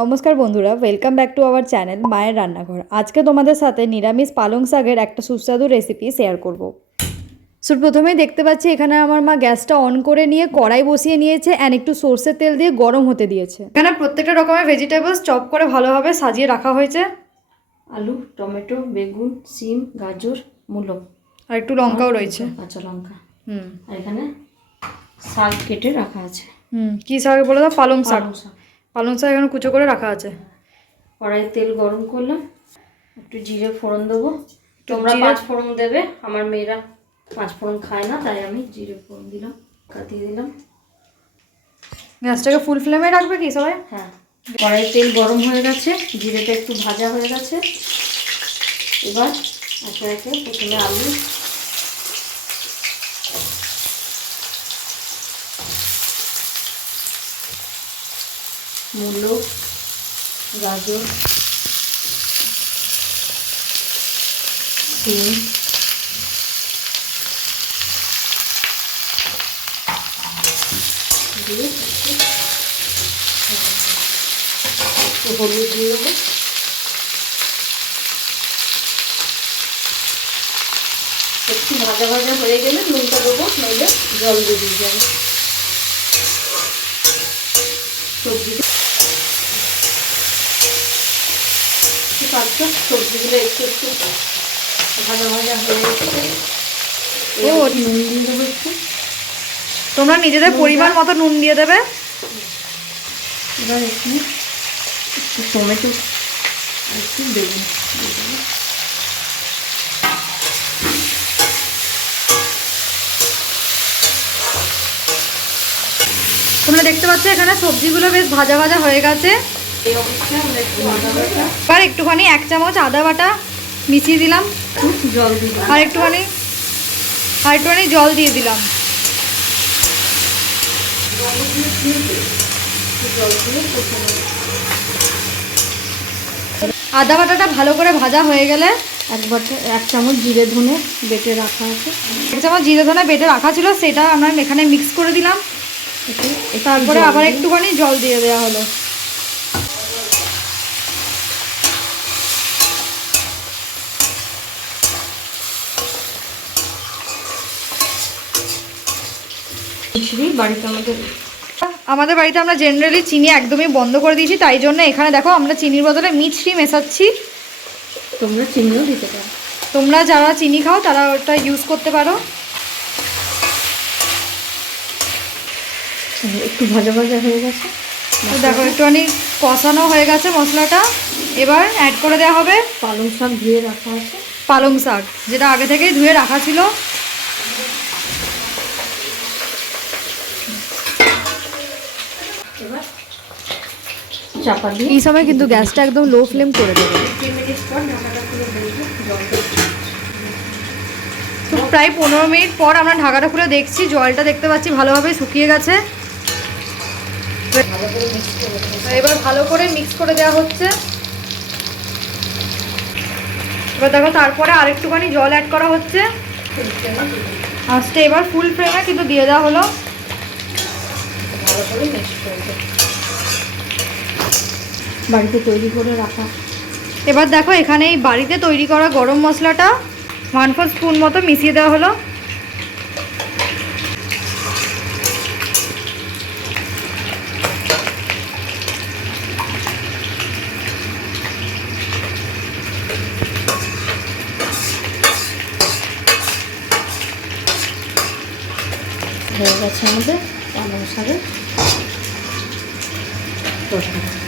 নমস্কার বন্ধুরা, welcome back to our channel মায়ের রান্নাঘর। আজকে তোমাদের সাথে নিরামিষ পালং শাকের একটা সুস্বাদু রেসিপি শেয়ার করব। সো প্রথমেই দেখতে পাচ্ছি এখানে আমার মা গ্যাসটা অন করে নিয়ে কড়াই বসিয়ে নিয়েছে অ্যান্ড একটু সর্ষের তেল দিয়ে গরম হতে দিয়েছে। এখানে প্রত্যেকটা রকমের ভেজিটেবলস চপ করে ভালোভাবে সাজিয়ে রাখা হয়েছে। আলু, টমেটো, বেগুন, সিম, গাজর, মূলো আর একটু লঙ্কাও রয়েছে, কাঁচা লঙ্কা। আর এখানে শাক কেটে রাখা আছে। কি শাক বলে দাও? পালং শাক। পালং শাক এখানে কুচো করে রাখা আছে। কড়াই তেল গরম করলাম, একটু জিরে ফোড়ন দেবো। তোমরা 5 ফোড়ন দেবে, আমার মেয়েরা 5 ফোড়ন খায় না, তাই আমি জিরে ফোড়ন দিলাম, কাটিয়ে দিলাম। গ্যাসটাকে ফুল ফ্লেমে রাখবে কি সবাই? হ্যাঁ, কড়াই তেল গরম হয়ে গেছে, জিরেটা একটু ভাজা হয়ে গেছে। এবার একে একে প্রথমে আলু, মূলো, গাজর, সিম, দিয়ে একটু হলুদ দিয়ে দেবো। একটু ভাজা ভাজা হয়ে গেলে নুনটা দেবো, নইলে জল দিয়ে যাবে। সবজিগুলো একটু একটু ভাজা ভাজা হয়ে গেছে। নুন দিয়ে দেবো একটু, তোমরা নিজেদের পরিমাণ মতো নুন দিয়ে দেবে। এবার এখানে একটু টমেটো আর একটু বেগুন দিয়ে দেবো। তোমরা দেখতে পাচ্ছ এখানে সবজিগুলো বেশ ভাজা ভাজা হয়ে গেছে। এই অবস্থায় আমরা একটু আদা বাটা, এবার একটুখানি 1 চামচ আদা বাটা মিশিয়ে দিলাম, জল দিলাম, আর একটুখানি জল দিয়ে দিলাম। আদা বাটাটা ভালো করে ভাজা হয়ে গেলে 1 চামচ জিরে ধনে বেটে রাখা আছে, 1 চামচ জিরে ধনে বেটে রাখা ছিল, সেটা আমরা এখানে মিক্স করে দিলাম। তারপরে আবার একটুখানি জল দিয়ে দেওয়া হলো। আমাদের বাড়িতে আমরা জেনারেলি চিনি একদমই বন্ধ করে দিয়েছি, তাই জন্য এখানে দেখো আমরা চিনির বদলে মিছরি মেশাচ্ছি। তোমরা চিনিও দিতে পারো, তোমরা যারা চিনি খাও তারা ওটা ইউজ করতে পারো। একটু ভাজা ভাজা হয়ে গেছে, দেখো একটুখানি কষানো হয়ে গেছে মশলাটা। এবার অ্যাড করে দেওয়া হবে পালং শাক ধুয়ে রাখা আছে, পালং শাক যেটা আগে থেকেই ধুয়ে রাখা ছিল। এবার চাপা দিয়ে এই সময় কিন্তু গ্যাসটা একদম লো ফ্লেম করে দেবে। 3 মিনিট পর ঢাকাটা খুলে দেখবো, তো প্রায় 15 মিনিট পর আমরা ঢাকাটা খুলে দেখছি, জলটা দেখতে পাচ্ছি ভালোভাবে শুকিয়ে গেছে। এবার ভালো করে মিক্স করে দেওয়া হচ্ছে। এবার দেখো তারপরে আরেকটুখানি জল অ্যাড করা হচ্ছে। আস্তে এবার ফুল ফ্লেমে কিন্তু দিয়ে দেওয়া হলো। ভালো করে মিক্স করে দেবো, বাড়িতে তৈরি করে রাখা। এবার দেখো এখানে এই বাড়িতে তৈরি করা গরম মশলাটা 1/4 স্পুন মতো মিশিয়ে দেওয়া হলো। হয়ে গেছে আমাদের পালং শাকের তরকারি।